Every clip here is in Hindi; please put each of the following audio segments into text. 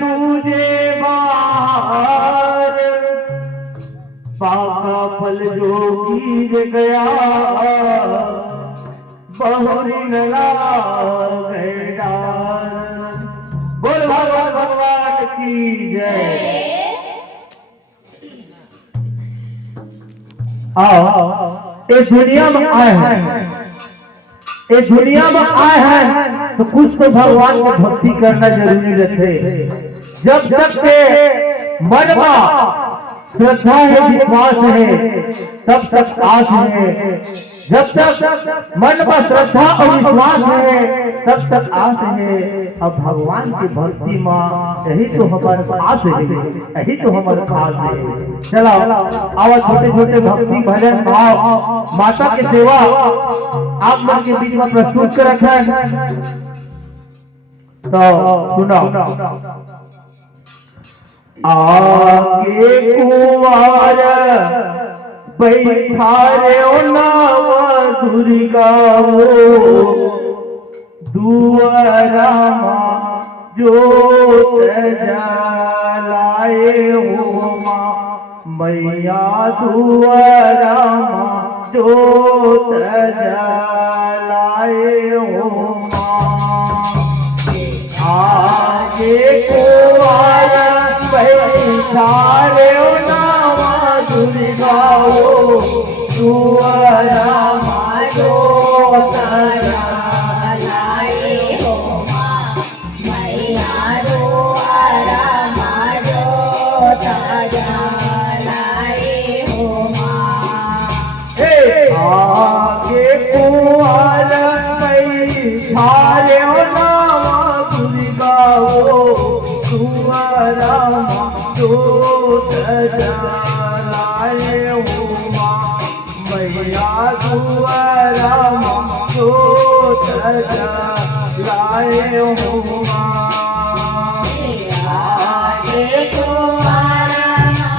दूजे बार पाका फल जोगी गया बहुरी नला गैडा। बोल भगवान भगवान की जय। आओ इस दुनिया में आए हैं, इस दुनिया में आए हैं तो कुछ तो भगवान की भक्ति करना जरूरी रहते। जब तक के मन में श्रद्धा है विश्वास है तब तक आस है। जब तक मन में श्रद्धा और विश्वास है तब तक आस है। अब भगवान की भक्ति में यही तो हमारे आस है, यही तो हमारे खास है। चलो आवाज छोटे छोटे भक्ति भजन भाव माता की सेवा आप लोग के बीच में प्रस्तुत कर रखें तो सुनो। आगे कुंवर बैठा रे नावा दुर्गा वो दुआरा जोत जलाए हो माँ मैया दुआरा जोत जलाए हो माँ। आगे कुंवर बैठा रे नावा दुर्गा वो दुआरा जोत जलाए हो माँ मैया दुआरा जोत जलाए हो माँ। आगे कुंवर बैठा रे नावा दुर्गा वो दुआरा जोत जलाए हो माँ मैया दुआरा जोत जलाए हो माँ। आगे कुंवर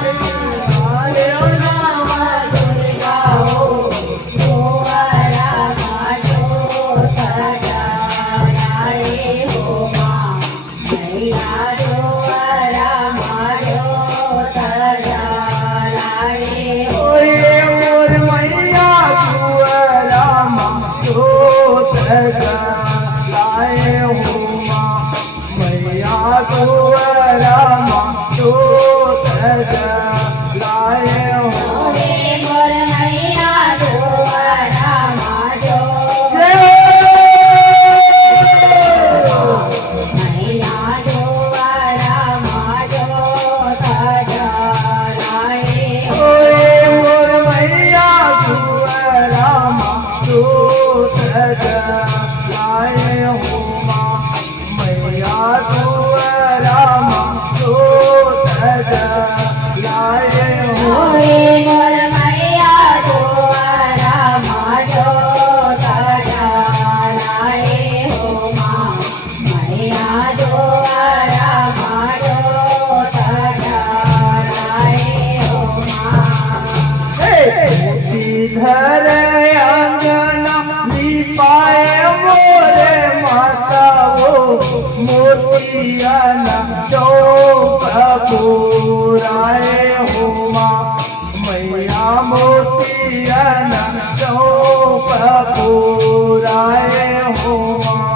बैठा रे नावा दुर्गा वो दुआरा जोत जलाए हो माँ मैया दुआरा जोत जलाए हो। मोर मैया दुआरा जोत जलाए हो माँ मैया दुआरा जोत जलाए हो। मोर मैया दुआरा जोत मैया दुआरा जोत जलाए हो। मोर मैया दुआरा जोत जलाए हो माँ मैया दुआरा जोत जलाए हो। मोर मैया दुआरा जोत जलाए हो माँ मैया दुआरा जोत जलाए हो माँ। धर अंगना लिपाए मोरे माता वो मोतिया चौक पुराए हो माँ मैया मोतिया चौक पुराए हो माँ।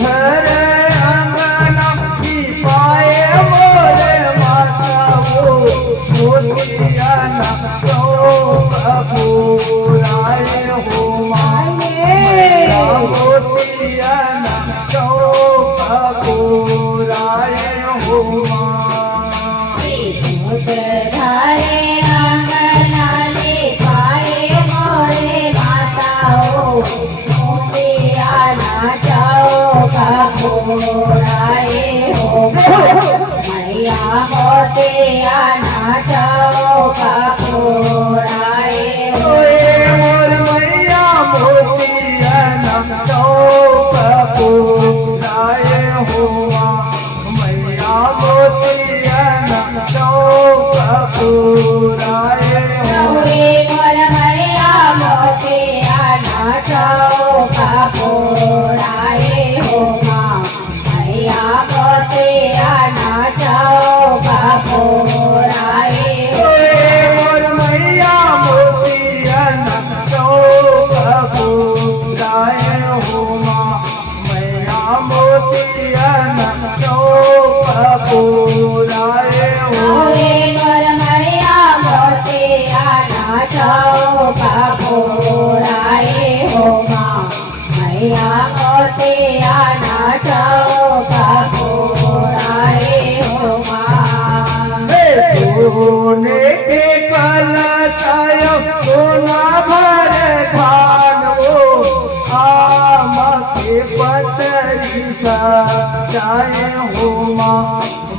धर अंगना लिपाए मोरे माता वो मोतिया चौक पुराए हो माँ मैया मोतिया चौक पुराए हो माँ। मैया मोतिया चौक पुराए हो। चौका फोड़ाए हो माँ मैया मोतियाना चौका फोड़ाए हो माँ। सोने के कलशायो सोना भर खान वो आम के पतरी सजाए हो माँ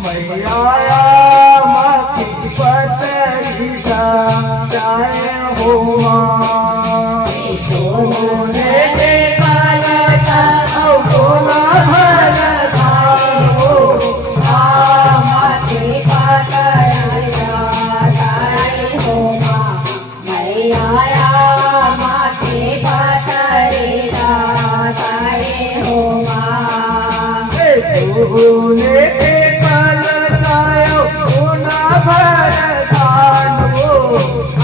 मैया आम की पतरी सजाए हो माँ। सोने के कलशायो सोना भर खान वो आम के पतरी सजाए हो माँ मैया आम के पतरी सजाए हो माँ। सोने के कलशायो सोना भर खान वो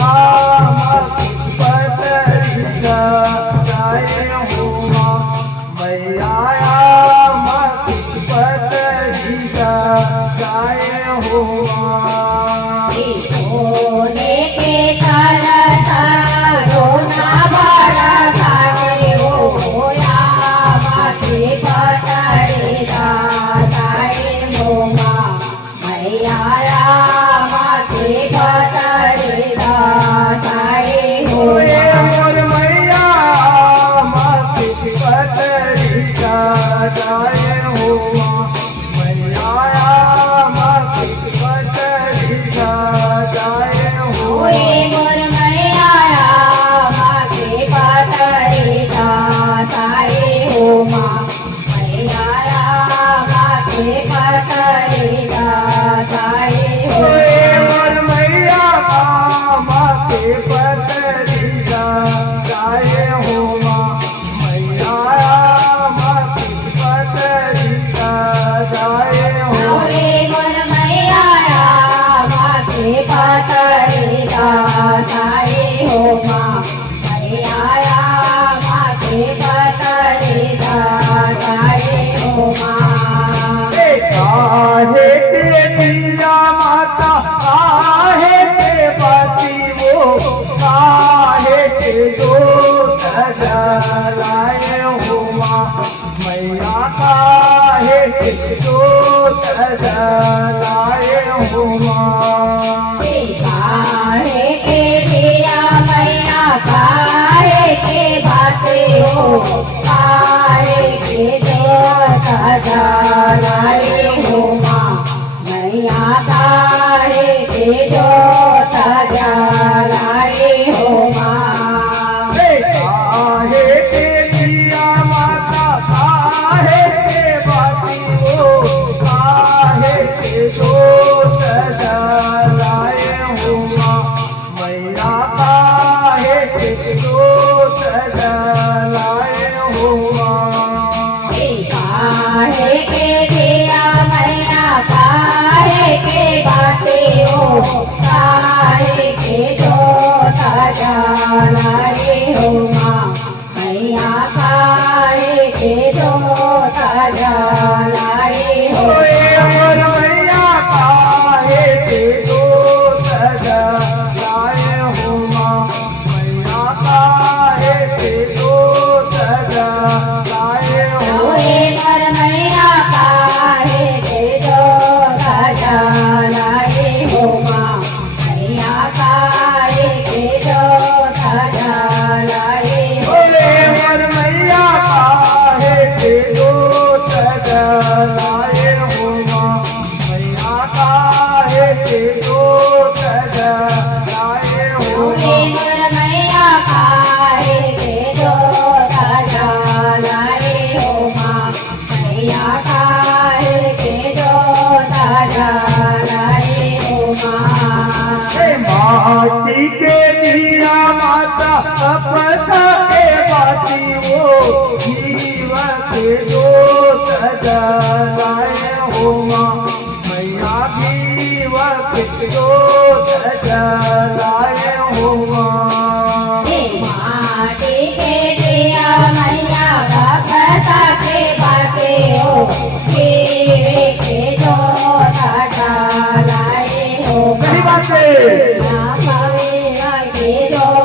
आम की पतरी सजाए हो माँ मैया आम की पतरी सजाए हो माँ। सोने के कलशा सोना भरा खाए हो आम के पतरी सजाए हो माँ मैया आम के पतरी सजाए हो ओए माँ। मोर मैया आम की पतरी सजाए हो माँ मैया आम की पतरी सजाए हो ओए मोर मैया आम के पतरी सजाए हो माँ मैया आम के पतरी सजाए हो ओए मोर मैया आम के पतरी सजाए हो माँ मैया आम की पतरी सजाए हो ओए मोर मैया आम के पतरी सजाए हो माँ मैया आम के पतरी सजाए हो माँ। काहे के दिया माता काहे के बाती वो काहे के दो जलाए हो माँ मैया काहे के दो जलाए हो माँ। काहे के दिया मैया काहे के भाते हो काहे के जोत जलाए हो माँ मैया काहे के जोत जलाए हो माँ। काहे के दिया माता काहे के बाती वो काहे के दो जलाए हो माँ मैया काहे के दो जलाए हो माँ। काहे के दिया मैया काहे के बाते हो काहे के जोत जलाए हो माँ मैया काहे के जोत जलाए हो ओए मोर मैया काहे के दो जलाए हो माँ मैया काहे के दो जलाए हो ओए मोर मैया काहे के जोत जलाए हो माँ मैया काहे के जोत जलाए हो ओए मोर मैया काहे के दो जलाए हो माँ मैया काहे के दो जलाए हो ओए मोर मैया काहे के जोत जलाए हो माँ मैया काहे के जोत जलाए हो माँ। माटी के दिया माता तपसा के बाती वो जीव के दो जलाए हो माँ मैया जीव के दो जलाए हो माँ। माटी के दिया मैया भगता के बाटे हो जीवे के जोत जलाए हो सही बात है। माँ के जोत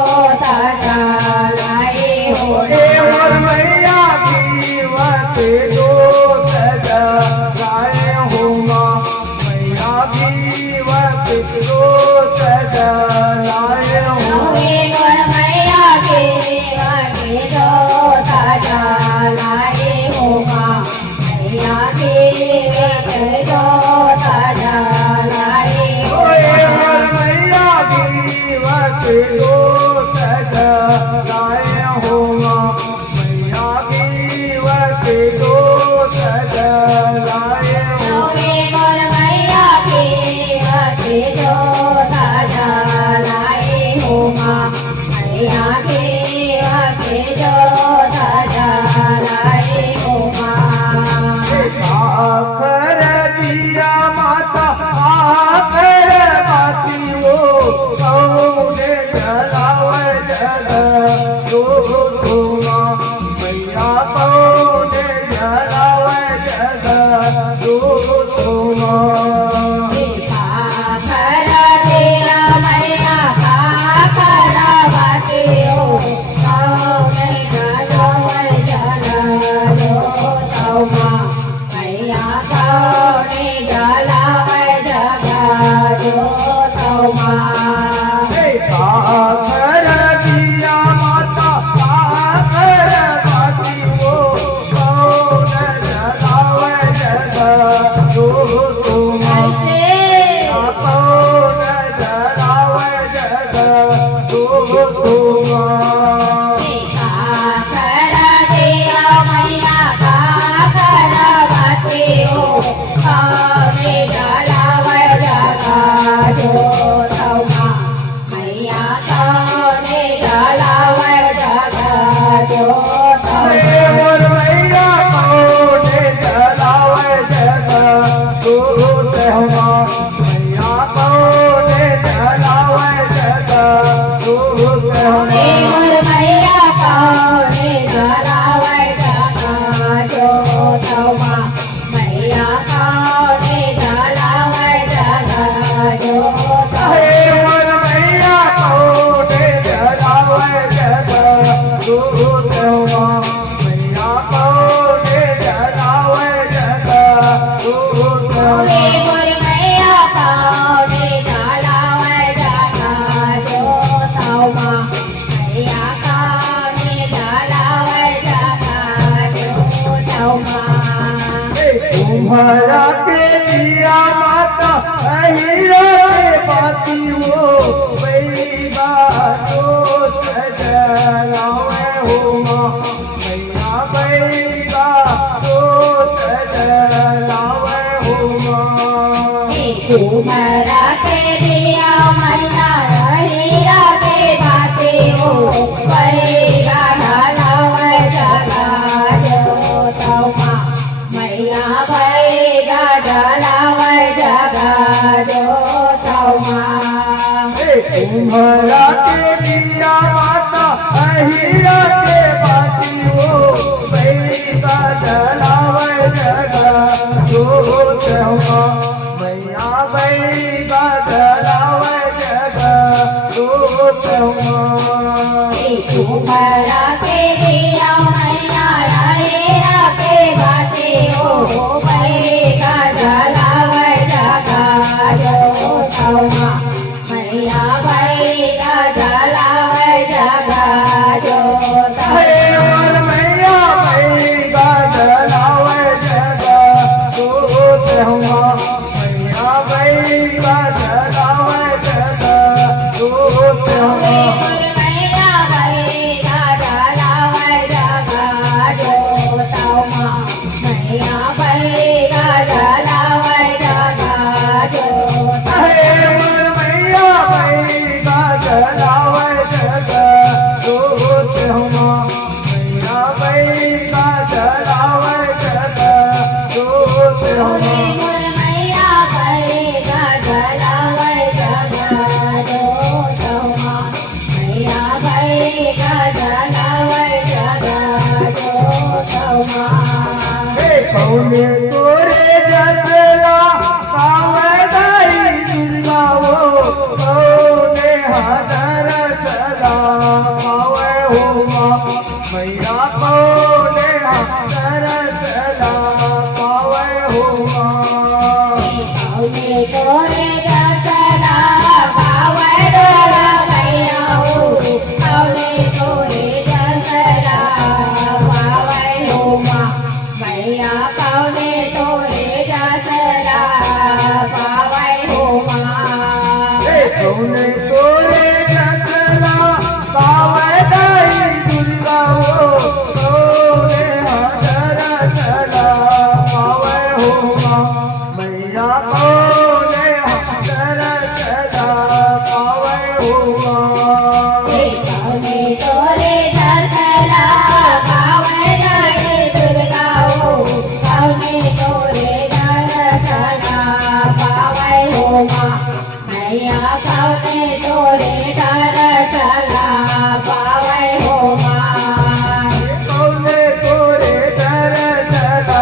तो सजलाए हो मैया गिरवा के तो सजलाए हो नवे मोर मैया के वके जो साजा लाए हो माँ मैया के वके जो साजा लाए हो माँ आकर दिया माता आकर बाती वो कौने जलावे जग तो मैया कौने जलावे जग तो आकर दिया माता आकर बाती वो कौने जलावे जग तो तुम्हारा के दिया माता हीरा के बाती वो बैगा तो सजलावे हो मैया बैगा तो सजलावे हो तुम्हारा के दिया मैया हीरा के बाते हो बैगा ढलावे जगा जो तौमा मैया बैगा ढलावे जगा जो तौमा तुम्हारा के दिया माता हीरा के बाती वो बैगा ढलावे जगा जो तौमा मैया बैगा ढलावे जगा जो तौमा तुम्हारा के दिया मैया हीरा के बाते हो बैगा ढलावे जगा जो तौमा मैया बैगा ढलावे जगा जो तौमा मैया बैगा ढलावे जगा जो तौमा मैया बैगा ढलावे जगा जो तौमा कौने तोरे जसला कावदाई दुर्गा वो कौने हदर सदा पावे हो मैया कौने हदर सदा पावे हो तोरे जसला कावड़ा मैया हो तोरे जसला पावे हो मैया कौने तोरे जसला पावे हो कौने तोरे जसला कौने तोरे दर्शना पावे जाए दुर्गा हो कौने तोरे दर्शना पावे हो माँ मैया कौने तोरे दर्शना पावे हो माँ कौने तोरे दर्शना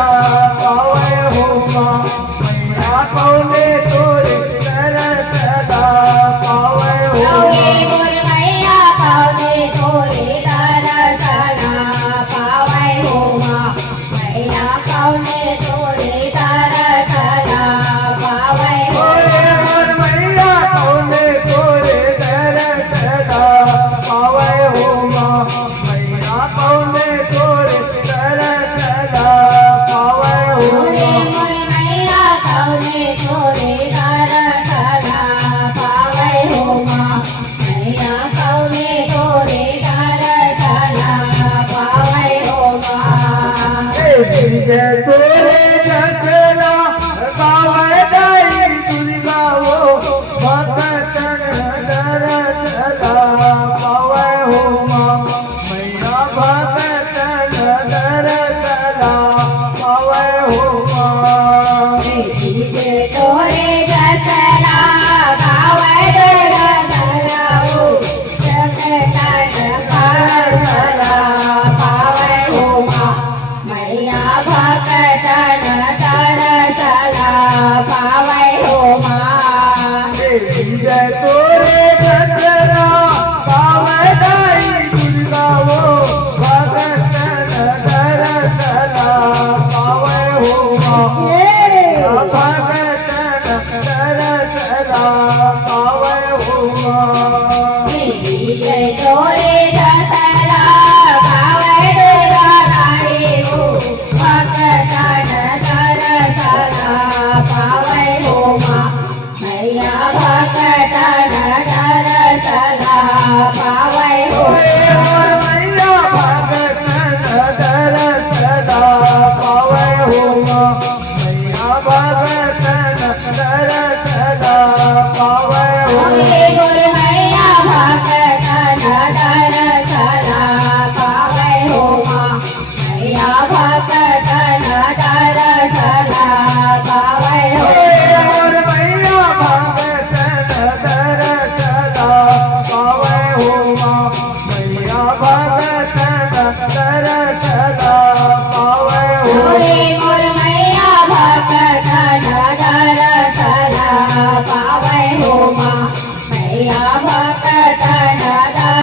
पावे हो माँ मैया कौने तोरे दर्शना पावे हो कौने मोर मैया कौने तोरे दर्शना पावे हो माँ मैया कौने तोरे दर्शना पावे हो मोर मैया कौने तोरे दर्शना पावे हो माँ मैया कौने तोरे दर्शना पावे हो कौने माँ मोर मैया कौने तोरे दर्शना पावे हो माँ मैया कौने तोरे दर्शना पावे हो माँ जय तोरे दर्शना पावे जाई दुर्गा हो भक्तन दर्शना पावे हो माँ मैया भक्तन दर्शना पावे हो माँ तुझे तोरे दर्शना पावे दर्शना हो जगतान दर्शना पावे हो माँ मैया भक्तन दर्शना पावे हो माँ जय तोरे दर्शना पावे जाई दुर्गा हो भक्तन दर्शना पावे हो माँ भक्तन दर्शना पावे हो माँ तुझे तोरे